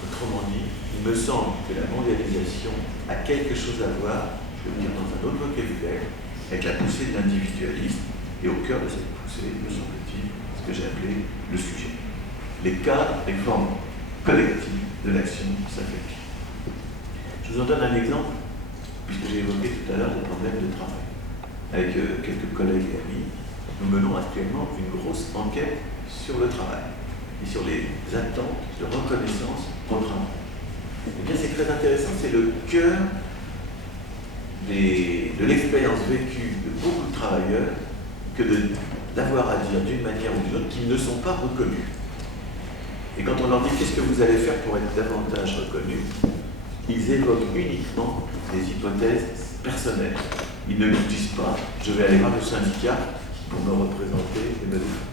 Autrement dit, il me semble que la mondialisation a quelque chose à voir, je vais dire dans un autre vocabulaire, avec la poussée de l'individualisme, et au cœur de cette poussée, me semble-t-il, ce que j'ai appelé le sujet. Les cadres, les formes collectives de l'action s'affaiblissent. Je vous en donne un exemple, puisque j'ai évoqué tout à l'heure des problèmes de travail. Avec quelques collègues et amis, nous menons actuellement une grosse enquête sur le travail et sur les attentes de reconnaissance au travail. Eh bien, c'est très intéressant, c'est le cœur de l'expérience vécue de beaucoup de travailleurs que d'avoir à dire d'une manière ou d'une autre qu'ils ne sont pas reconnus. Et quand on leur dit qu'est-ce que vous allez faire pour être davantage reconnus, ils évoquent uniquement des hypothèses personnelles. Ils ne nous disent pas je vais aller voir le syndicat pour me représenter et me défendre.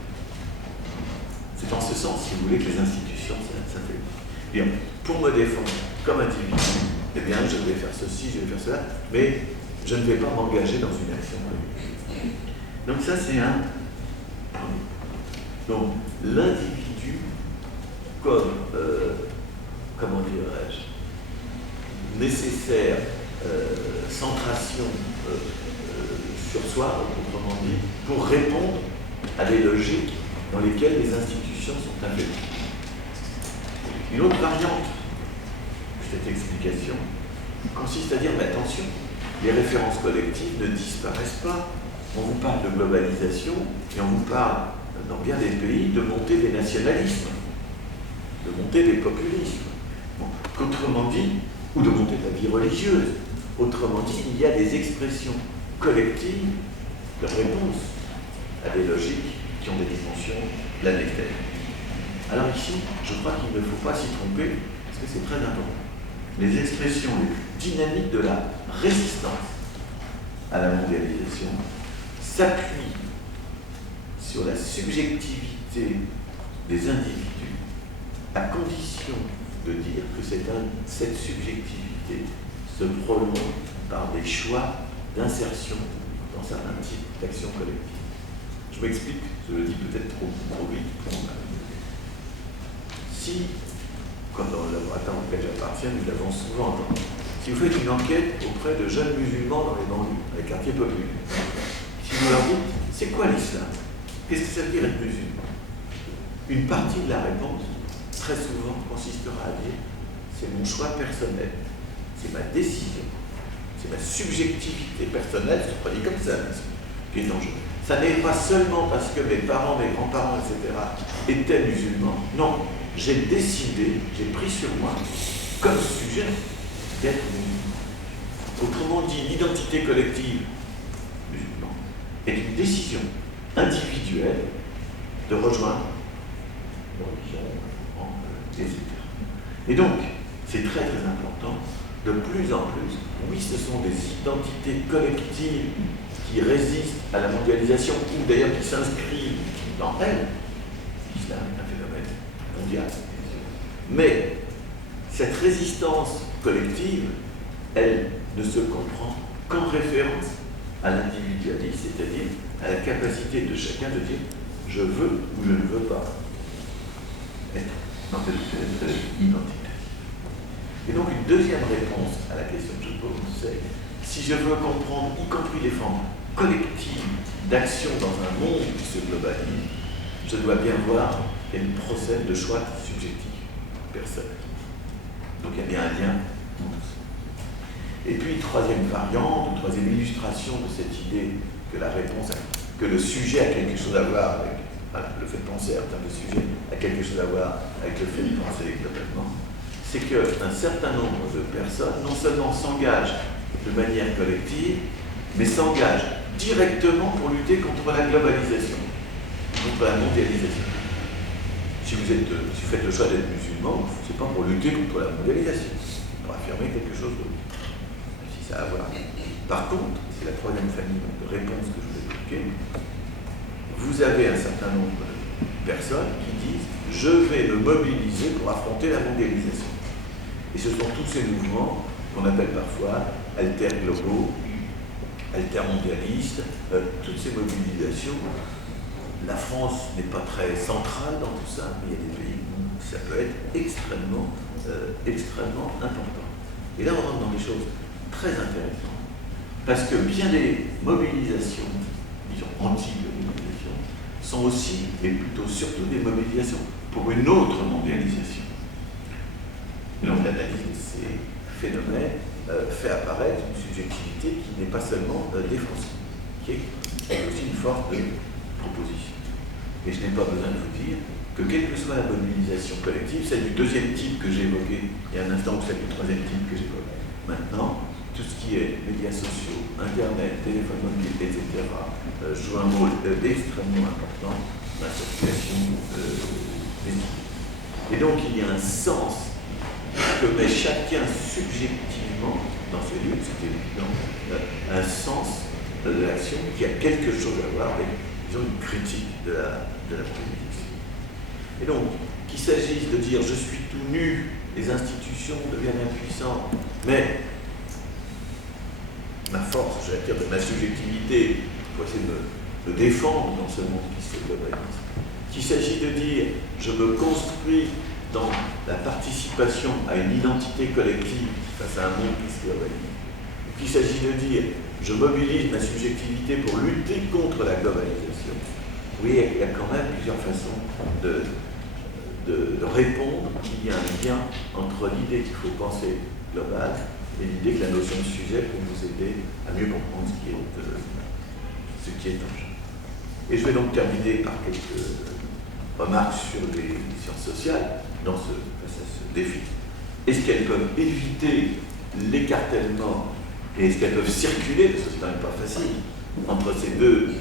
C'est en ce sens, si vous voulez, que les institutions s'affaiblissent. Bien, pour me défendre comme individu, eh bien, je vais faire ceci, je vais faire cela, mais je ne vais pas m'engager dans une action collective. Donc ça, c'est un. Donc, l'individu comme, comment dirais-je, nécessaire centration sur soi, autrement dit, pour répondre à des logiques dans lesquelles les institutions sont affaiblies. Une autre variante de cette explication consiste à dire, mais attention, les références collectives ne disparaissent pas. On vous parle de globalisation et on vous parle, dans bien des pays, de montée des nationalismes, de montée des populismes. Bon, qu'autrement dit, ou de montée de la vie religieuse. Autrement dit, il y a des expressions collectives de réponse à des logiques qui ont des dimensions planétaires. Alors ici, je crois qu'il ne faut pas s'y tromper, parce que c'est très important. Les expressions les plus dynamiques de la résistance à la mondialisation s'appuient sur la subjectivité des individus, à condition de dire que cette subjectivité se prolonge par des choix d'insertion dans certains types d'action collective. Je m'explique, je le dis peut-être trop vite pour moi. Si, comme dans le laboratoire auquel j'appartiens, nous l'avons souvent entendu, si vous faites une enquête auprès de jeunes musulmans dans les banlieues, dans les quartiers populaires, si vous leur dites, c'est quoi l'islam? Qu'est-ce que ça veut dire être musulman? Une partie de la réponse, très souvent, consistera à dire, c'est mon choix personnel, c'est ma décision, c'est ma subjectivité personnelle, je dis comme ça, qui est dangereux. Ça n'est pas seulement parce que mes parents, mes grands-parents, etc., étaient musulmans. Non, j'ai décidé, j'ai pris sur moi, comme sujet, d'être musulman. Autrement dit, l'identité collective musulmane est une décision individuelle de rejoindre la religion, etc. Et donc, c'est très très important, de plus en plus, oui, ce sont des identités collectives qui résistent à la mondialisation, ou d'ailleurs qui s'inscrivent dans elle. L'islam est un phénomène mondial. Mais cette résistance collective, elle ne se comprend qu'en référence à l'individualisme, c'est-à-dire à la capacité de chacun de dire « je veux ou je ne veux pas être dans telle ou telle identité ». Et donc une deuxième réponse à la question que je pose, c'est si je veux comprendre, y compris les formes collectives d'action dans un monde qui se globalise, je dois bien voir qu'il y a une procès de choix subjectif, personnel. Donc il y a bien un lien entre ça. Et puis, troisième variante, ou troisième illustration de cette idée que la réponse, que le sujet a quelque chose à voir avec, le fait de penser en termes de sujet a quelque chose à voir avec le fait de penser globalement, c'est qu'un certain nombre de personnes non seulement s'engagent de manière collective, mais s'engagent directement pour lutter contre la globalisation, contre la mondialisation. Si vous faites le choix d'être musulman, ce n'est pas pour lutter contre la mondialisation, c'est pour affirmer quelque chose d'autre. Si ça a à voir. Par contre, c'est la troisième famille de réponses que je vous ai évoquées, vous avez un certain nombre de personnes qui disent « je vais me mobiliser pour affronter la mondialisation ». Et ce sont tous ces mouvements qu'on appelle parfois alter-globaux, alter-mondialistes, toutes ces mobilisations. La France n'est pas très centrale dans tout ça, mais il y a des pays où ça peut être extrêmement important. Et là, on rentre dans des choses très intéressantes, parce que bien des mobilisations, disons anti-globalisation, sont aussi, et plutôt surtout des mobilisations pour une autre mondialisation. Et donc l'analyse de ces phénomènes fait apparaître une subjectivité qui n'est pas seulement défensive, qui est aussi une forme de proposition. Et je n'ai pas besoin de vous dire que quelle que soit la mobilisation collective, celle du deuxième type que j'ai évoqué il y a un instant, ou celle du troisième type que j'évoque maintenant, tout ce qui est médias sociaux, Internet, téléphone mobile, etc., joue un rôle extrêmement important dans la circulation des idées. Et donc il y a un sens que met chacun subjectivement dans ses luttes, c'est évident, un sens de l'action qui a quelque chose à voir avec, disons, une critique de la politique. Et donc, qu'il s'agisse de dire je suis tout nu, les institutions deviennent impuissantes, mais ma force, j'allais dire, de ma subjectivité, pour essayer de me défendre dans ce monde qui se globalise. Qu'il s'agit de dire je me construis dans la participation à une identité collective face à un monde qui se globalise. Qu'il s'agit de dire je mobilise ma subjectivité pour lutter contre la globalisation. Oui, il y a quand même plusieurs façons de répondre qu'il y a un lien entre l'idée qu'il faut penser global et l'idée que la notion de sujet peut nous aider à mieux comprendre ce qui est en jeu. Et je vais donc terminer par quelques remarques sur les sciences sociales face à ce défi. Est-ce qu'elles peuvent éviter l'écartèlement et est-ce qu'elles peuvent circuler, parce que c'est quand même pas facile, entre ces deux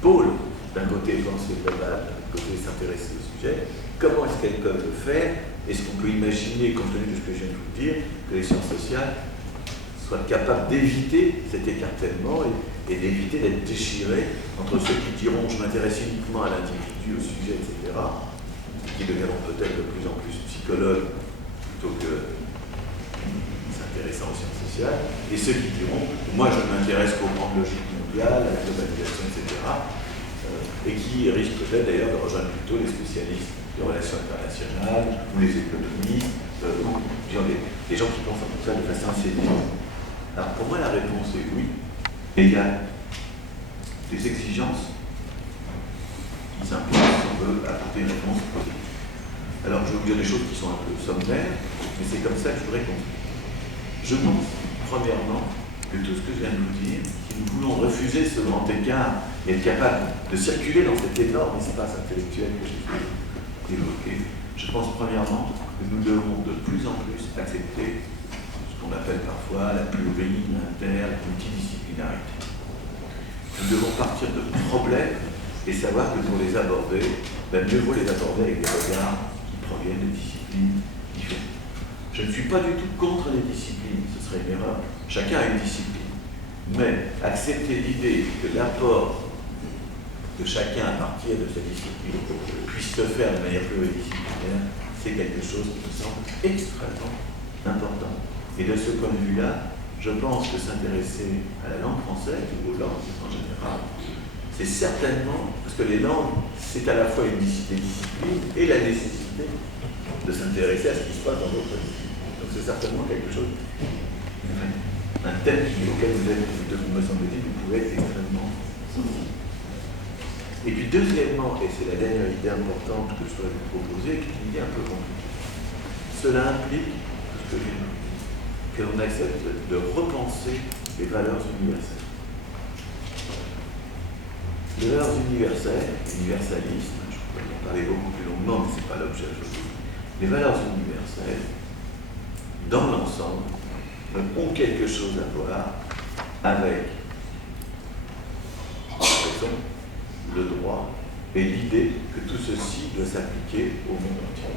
pôles, d'un côté penser global, d'un côté s'intéresser au sujet? Comment est-ce qu'elles peuvent le faire? Est-ce qu'on peut imaginer, compte tenu de ce que je viens de vous dire, que les sciences sociales soient capables d'éviter cet écartèlement et d'éviter d'être déchirées entre ceux qui diront je m'intéresse uniquement à l'individu, au sujet, etc., qui deviendront peut-être de plus en plus psychologues plutôt que s'intéressant aux sciences sociales, et ceux qui diront moi je ne m'intéresse qu'aux grandes logiques mondiales, à la globalisation, etc., et qui risquent peut-être d'ailleurs de rejoindre plutôt les spécialistes des relations internationales, ou les économistes, ou les gens qui pensent en tout ça de façon assez différente. Alors pour moi la réponse est oui, et il y a des exigences qui s'imposent si on veut apporter une réponse positive. Alors je vais vous dire des choses qui sont un peu sommaires, mais c'est comme ça que je voudrais conclure. Je pense, premièrement, que tout ce que je viens de vous dire, si nous voulons refuser ce grand écart et être capable de circuler dans cet énorme espace intellectuel que j'ai évoqué, Je pense premièrement que nous devons de plus en plus accepter ce qu'on appelle parfois la pluralité, la multidisciplinarité. Nous devons partir de problèmes et savoir que pour les aborder, mieux vaut les aborder avec des regards qui proviennent de disciplines différentes. Je ne suis pas du tout contre les disciplines, ce serait une erreur. Chacun a une discipline. Mais accepter l'idée que l'apport de chacun à partir de sa discipline puisse se faire de manière pluridisciplinaire, c'est quelque chose qui me semble extrêmement important. Et de ce point de vue-là, je pense que s'intéresser à la langue française ou aux langues en général, c'est certainement, parce que les langues, c'est à la fois une discipline et la nécessité de s'intéresser à ce qui se passe dans d'autres disciplines. Donc c'est certainement quelque chose, un thème auquel vous êtes, me semble-t-il, vous pouvez être extrêmement sensible. Et puis deuxièmement, et c'est la dernière idée importante que je pourrais vous proposer, qui est une idée un peu compliquée. Cela implique, ce que j'ai dit, que l'on accepte de repenser les valeurs universelles. Les valeurs universelles, universalisme, je pourrais en parler beaucoup plus longuement, mais ce n'est pas l'objet aujourd'hui. Les valeurs universelles, dans l'ensemble, ont quelque chose à voir avec le droit et l'idée que tout ceci doit s'appliquer au monde entier.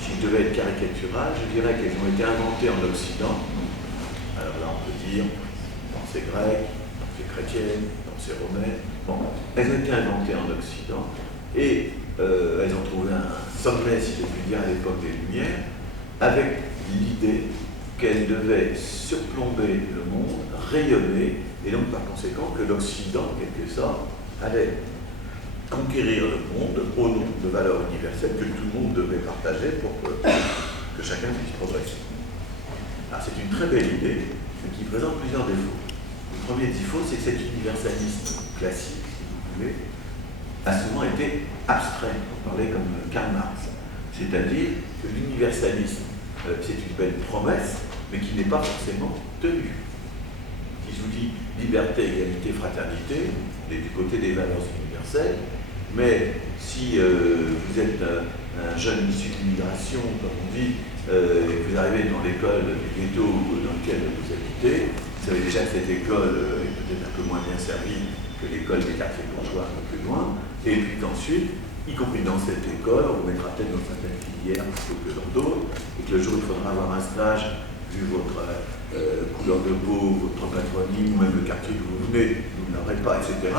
Si je devais être caricatural, je dirais qu'elles ont été inventées en Occident. Alors là, on peut dire pensée grecque, pensée chrétienne, pensée romaine. Bon, elles ont été inventées en Occident et elles ont trouvé un sommet, si je puis dire, à l'époque des Lumières, avec l'idée qu'elles devaient surplomber le monde, rayonner, et donc par conséquent que l'Occident, en quelque sorte, allait conquérir le monde au nom de valeurs universelles que tout le monde devait partager pour que chacun puisse progresser. Alors c'est une très belle idée, mais qui présente plusieurs défauts. Le premier défaut, c'est que cet universalisme classique, si vous voulez, a souvent été abstrait. On parlait comme Karl Marx. C'est-à-dire que l'universalisme, c'est une belle promesse, mais qui n'est pas forcément tenue. Si je vous dis liberté, égalité, fraternité, on est du côté des valeurs universelles, mais si vous êtes un jeune issu de l'immigration, comme on dit, et que vous arrivez dans l'école du ghetto dans lequel vous habitez, vous savez déjà que cette école est peut-être un peu moins bien servie que l'école des quartiers bourgeois un peu plus loin, et puis qu'ensuite, y compris dans cette école, on vous mettra peut-être dans certaines filières plutôt que dans d'autres, et que le jour où il faudra avoir un stage, vu votre couleur de peau, votre patronyme, ou même le quartier que vous venez, vous ne l'aurez pas, etc.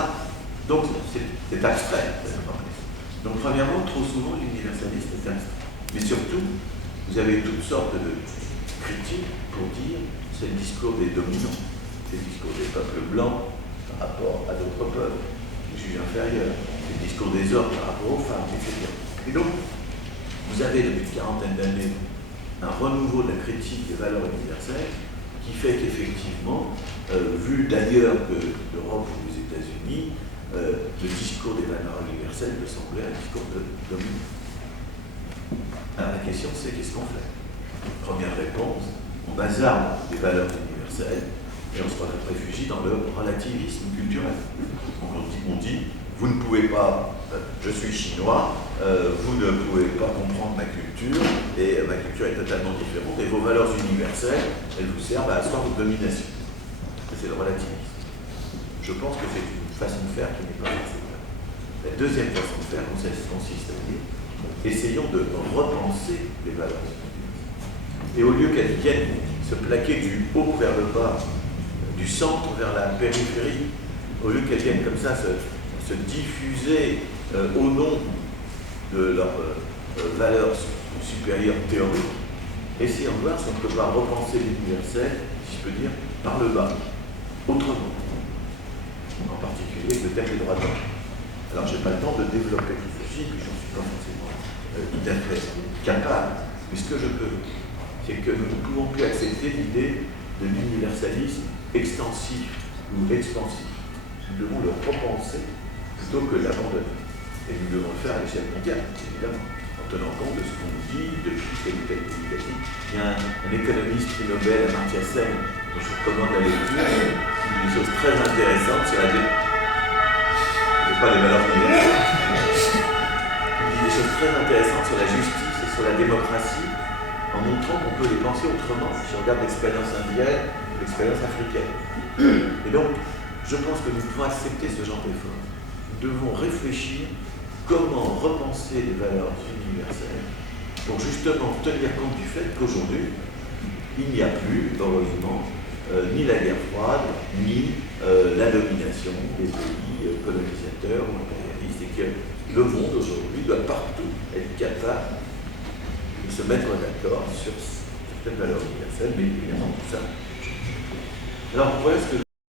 Donc c'est abstrait, cette promesse. Donc premièrement, trop souvent, l'universalisme est abstrait. Mais surtout, vous avez toutes sortes de critiques pour dire que c'est le discours des dominants, c'est le discours des peuples blancs par rapport à d'autres peuples, qui jugent inférieurs, c'est le discours des hommes par rapport aux femmes, etc. Et donc, vous avez depuis une quarantaine d'années un renouveau de la critique des valeurs universelles qui fait qu'effectivement, vu d'ailleurs que l'Europe ou les États-Unis, le discours des valeurs universelles peut sembler un discours de dominant. Alors la question c'est qu'est-ce qu'on fait? Première réponse, on bazarde des valeurs universelles et on se réfugie dans le relativisme culturel. On dit vous ne pouvez pas, je suis chinois, vous ne pouvez pas comprendre ma culture, et ma culture est totalement différente, et vos valeurs universelles, elles vous servent à asseoir votre domination. C'est le relativisme. Je pense que c'est une façon de faire qui n'est pas acceptable. La deuxième façon de faire consiste à dire, essayons de repenser les valeurs universelles. Et au lieu qu'elles viennent se plaquer du haut vers le bas, du centre vers la périphérie, au lieu qu'elles viennent comme ça se diffuser au nom de leurs valeurs supérieures théoriques, essayons de voir si on ne peut pas repenser l'universel, si je peux dire, par le bas, autrement. En particulier le thème des droits de l'homme. Alors je n'ai pas le temps de développer tout ceci, puis je n'en suis pas forcément tout à fait capable, mais ce que je peux, c'est que nous ne pouvons plus accepter l'idée de l'universalisme extensif ou expansif. Nous devons le repenser plutôt que l'abandonner. Et nous devons le faire à l'échelle mondiale, évidemment, en tenant compte de ce qu'on nous dit depuis telle ou telle publication. Il y a un économiste prix Nobel, Amartya Sen, dont je vous recommande la lecture, qui dit des choses très intéressantes sur la pas les valeurs universelles. Il dit des choses choses très intéressantes sur la justice et sur la démocratie, en montrant qu'on peut les penser autrement. Si on regarde l'expérience indienne, l'expérience africaine. Et donc, je pense que nous devons accepter ce genre d'effort. Nous devons réfléchir comment repenser les valeurs universelles pour justement tenir compte du fait qu'aujourd'hui, il n'y a plus, heureusement, ni la guerre froide, ni la domination des pays colonisateurs ou impérialistes, et que le monde aujourd'hui doit partout être capable de se mettre d'accord sur certaines valeurs universelles, mais évidemment tout ça. Alors voilà ce que